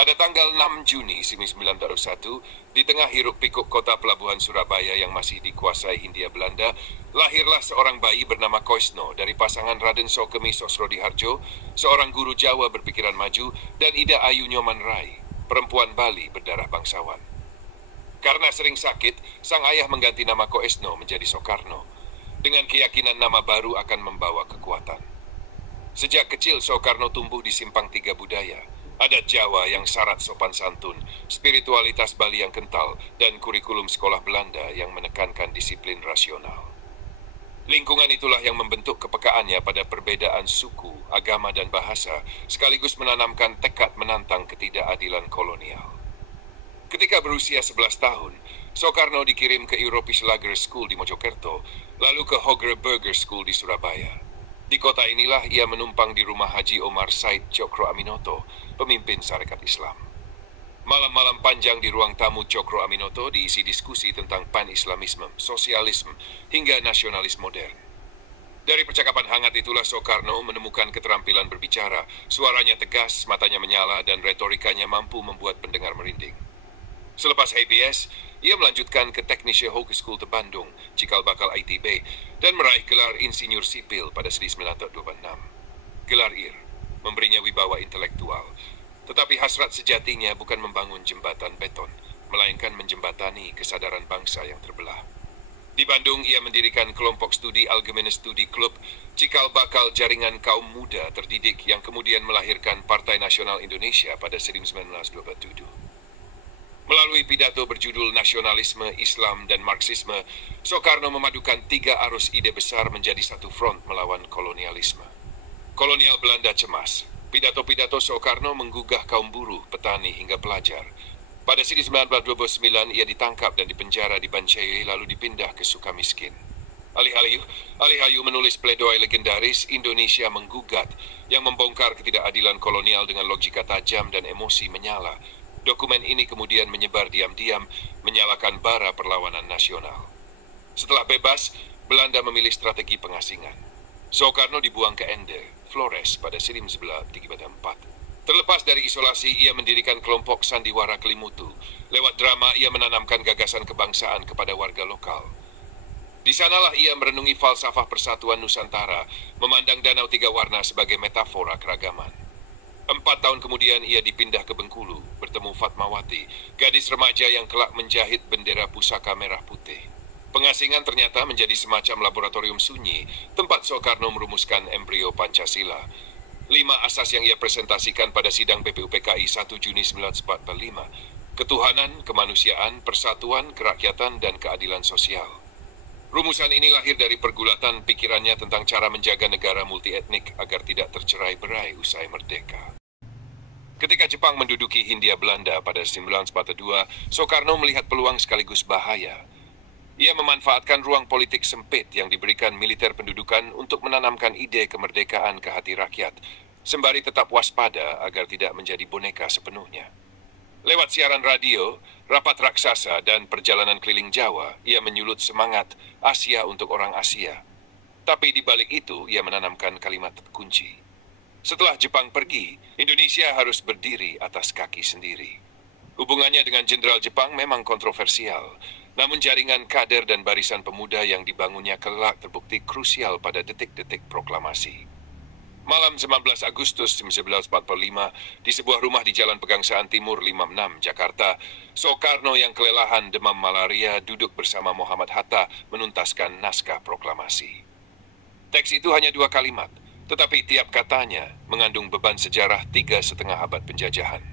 Pada tanggal 6 Juni 1941, di tengah hiruk pikuk kota pelabuhan Surabaya yang masih dikuasai Hindia Belanda, lahirlah seorang bayi bernama Koisno dari pasangan Raden Sokemi Sosrodiharjo, seorang guru Jawa berpikiran maju, dan Ida Ayu Nyoman Rai, perempuan Bali berdarah bangsawan. Karena sering sakit, sang ayah mengganti nama Koisno menjadi Soekarno, dengan keyakinan nama baru akan membawa kekuatan. Sejak kecil Soekarno tumbuh di simpang tiga budaya, adat Jawa yang syarat sopan santun, spiritualitas Bali yang kental, dan kurikulum sekolah Belanda yang menekankan disiplin rasional. Lingkungan itulah yang membentuk kepekaannya pada perbedaan suku, agama, dan bahasa, sekaligus menanamkan tekad menantang ketidakadilan kolonial. Ketika berusia 11 tahun, Soekarno dikirim ke Europees Lager School di Mojokerto, lalu ke Hogere Burger School di Surabaya. Di kota inilah ia menumpang di rumah Haji Omar Said Cokro Aminoto, pemimpin Sarekat Islam. Malam-malam panjang di ruang tamu Cokro Aminoto diisi diskusi tentang pan-islamisme, sosialisme, hingga nasionalis modern. Dari percakapan hangat itulah Soekarno menemukan keterampilan berbicara, suaranya tegas, matanya menyala, dan retorikanya mampu membuat pendengar merinding. Selepas HBS, ia melanjutkan ke Technische Hogeschool de Bandung, cikal bakal ITB, dan meraih gelar insinyur sipil pada 1926. Gelar IR memberinya wibawa intelektual, tetapi hasrat sejatinya bukan membangun jembatan beton, melainkan menjembatani kesadaran bangsa yang terbelah. Di Bandung, ia mendirikan kelompok studi Algemene Studi Club, cikal bakal jaringan kaum muda terdidik yang kemudian melahirkan Partai Nasional Indonesia pada 1927. Melalui pidato berjudul Nasionalisme, Islam, dan Marxisme, Soekarno memadukan tiga arus ide besar menjadi satu front melawan kolonialisme. Kolonial Belanda cemas. Pidato-pidato Soekarno menggugah kaum buruh, petani, hingga pelajar. Pada 1929, ia ditangkap dan dipenjara di Bancai, lalu dipindah ke Sukamiskin. Alih-alih menulis pledoi legendaris Indonesia Menggugat yang membongkar ketidakadilan kolonial dengan logika tajam dan emosi menyala, dokumen ini kemudian menyebar diam-diam, menyalakan bara perlawanan nasional. Setelah bebas, Belanda memilih strategi pengasingan. Soekarno dibuang ke Ende, Flores pada 1934. Terlepas dari isolasi, ia mendirikan kelompok Sandiwara Kelimutu. Lewat drama, ia menanamkan gagasan kebangsaan kepada warga lokal. Di sanalah ia merenungi falsafah persatuan Nusantara, memandang Danau Tiga Warna sebagai metafora keragaman. 4 tahun kemudian ia dipindah ke Bengkulu, bertemu Fatmawati, gadis remaja yang kelak menjahit bendera pusaka merah putih. Pengasingan ternyata menjadi semacam laboratorium sunyi, tempat Soekarno merumuskan embrio Pancasila. 5 asas yang ia presentasikan pada sidang BPUPKI 1 Juni 1945, ketuhanan, kemanusiaan, persatuan, kerakyatan, dan keadilan sosial. Rumusan ini lahir dari pergulatan pikirannya tentang cara menjaga negara multietnik agar tidak tercerai-berai usai merdeka. Ketika Jepang menduduki Hindia Belanda pada 1942, Soekarno melihat peluang sekaligus bahaya. Ia memanfaatkan ruang politik sempit yang diberikan militer pendudukan untuk menanamkan ide kemerdekaan ke hati rakyat, sembari tetap waspada agar tidak menjadi boneka sepenuhnya. Lewat siaran radio, rapat raksasa, dan perjalanan keliling Jawa, ia menyulut semangat Asia untuk orang Asia. Tapi di balik itu, ia menanamkan kalimat kunci. Setelah Jepang pergi, Indonesia harus berdiri atas kaki sendiri. Hubungannya dengan Jenderal Jepang memang kontroversial, namun jaringan kader dan barisan pemuda yang dibangunnya kelak terbukti krusial pada detik-detik proklamasi. Malam 19 Agustus 1945, di sebuah rumah di Jalan Pegangsaan Timur 56, Jakarta, Soekarno yang kelelahan demam malaria duduk bersama Muhammad Hatta menuntaskan naskah proklamasi. Teks itu hanya 2 kalimat, tetapi tiap katanya mengandung beban sejarah 3,5 abad penjajahan.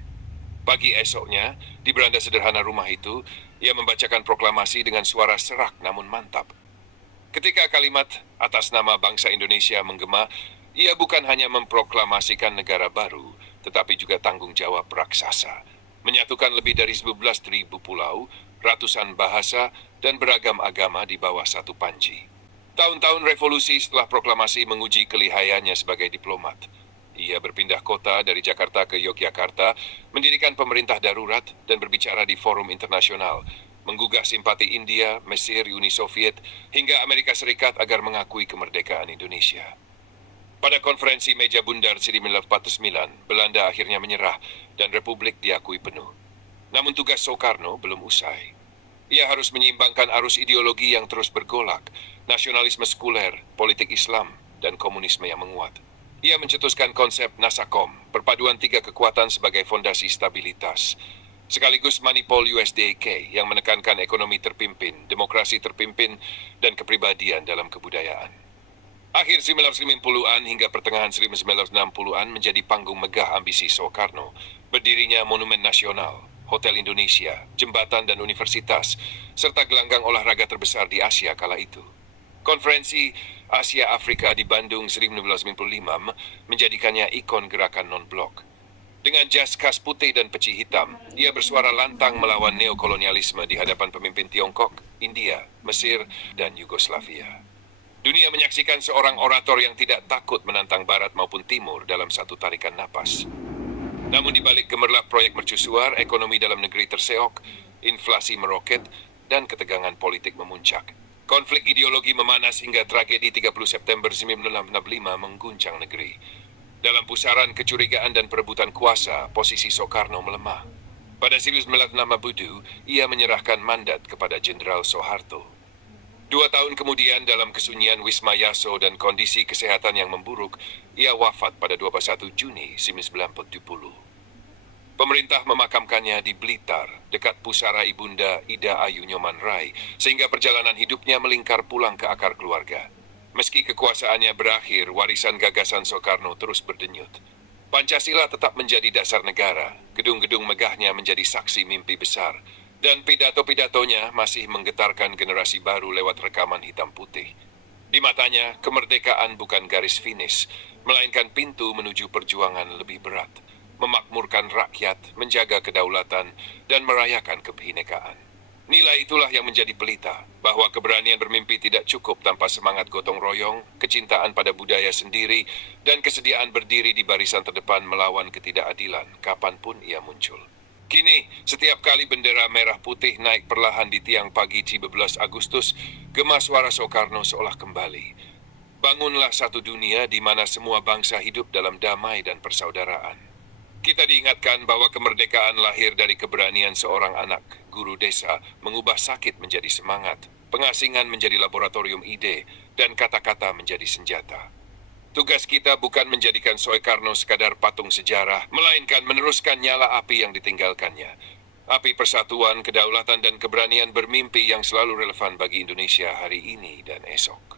Pagi esoknya, di beranda sederhana rumah itu, ia membacakan proklamasi dengan suara serak namun mantap. Ketika kalimat atas nama bangsa Indonesia menggema, ia bukan hanya memproklamasikan negara baru, tetapi juga tanggung jawab raksasa. Menyatukan lebih dari 11.000 pulau, ratusan bahasa, dan beragam agama di bawah satu panji. Tahun-tahun revolusi setelah proklamasi menguji kelihayannya sebagai diplomat. Ia berpindah kota dari Jakarta ke Yogyakarta, mendirikan pemerintah darurat, dan berbicara di forum internasional, menggugah simpati India, Mesir, Uni Soviet, hingga Amerika Serikat agar mengakui kemerdekaan Indonesia. Pada konferensi meja bundar 1949, Belanda akhirnya menyerah dan Republik diakui penuh. Namun tugas Soekarno belum usai. Ia harus menyeimbangkan arus ideologi yang terus bergolak, nasionalisme sekuler, politik Islam, dan komunisme yang menguat. Ia mencetuskan konsep Nasakom, perpaduan tiga kekuatan sebagai fondasi stabilitas, sekaligus Manipol USDK yang menekankan ekonomi terpimpin, demokrasi terpimpin, dan kepribadian dalam kebudayaan. Akhir 1950-an hingga pertengahan 1960-an menjadi panggung megah ambisi Soekarno, berdirinya Monumen Nasional, Hotel Indonesia, jembatan dan universitas, serta gelanggang olahraga terbesar di Asia kala itu. Konferensi Asia Afrika di Bandung 1995 menjadikannya ikon gerakan non-blok. Dengan jas khas putih dan peci hitam, ia bersuara lantang melawan neokolonialisme di hadapan pemimpin Tiongkok, India, Mesir, dan Yugoslavia. Dunia menyaksikan seorang orator yang tidak takut menantang Barat maupun Timur dalam satu tarikan napas. Namun di balik gemerlap proyek mercusuar, ekonomi dalam negeri terseok, inflasi meroket, dan ketegangan politik memuncak. Konflik ideologi memanas hingga tragedi 30 September 1965 mengguncang negeri. Dalam pusaran kecurigaan dan perebutan kuasa, posisi Soekarno melemah. Pada 1962, ia menyerahkan mandat kepada Jenderal Soeharto. 2 tahun kemudian, dalam kesunyian Wisma Yaso dan kondisi kesehatan yang memburuk, ia wafat pada 21 Juni 1970. Pemerintah memakamkannya di Blitar, dekat pusara ibunda Ida Ayu Nyoman Rai, sehingga perjalanan hidupnya melingkar pulang ke akar keluarga. Meski kekuasaannya berakhir, warisan gagasan Soekarno terus berdenyut. Pancasila tetap menjadi dasar negara, gedung-gedung megahnya menjadi saksi mimpi besar, dan pidato-pidatonya masih menggetarkan generasi baru lewat rekaman hitam putih. Di matanya, kemerdekaan bukan garis finish, melainkan pintu menuju perjuangan lebih berat, memakmurkan rakyat, menjaga kedaulatan, dan merayakan kebinekaan. Nilai itulah yang menjadi pelita, bahwa keberanian bermimpi tidak cukup tanpa semangat gotong royong, kecintaan pada budaya sendiri, dan kesediaan berdiri di barisan terdepan melawan ketidakadilan, kapanpun ia muncul. Kini, setiap kali bendera merah putih naik perlahan di tiang pagi Cibebelas Agustus, gema suara Soekarno seolah kembali. Bangunlah satu dunia di mana semua bangsa hidup dalam damai dan persaudaraan. Kita diingatkan bahwa kemerdekaan lahir dari keberanian seorang anak, guru desa, mengubah sakit menjadi semangat, pengasingan menjadi laboratorium ide, dan kata-kata menjadi senjata. Tugas kita bukan menjadikan Soekarno sekadar patung sejarah, melainkan meneruskan nyala api yang ditinggalkannya. Api persatuan, kedaulatan, dan keberanian bermimpi yang selalu relevan bagi Indonesia hari ini dan esok.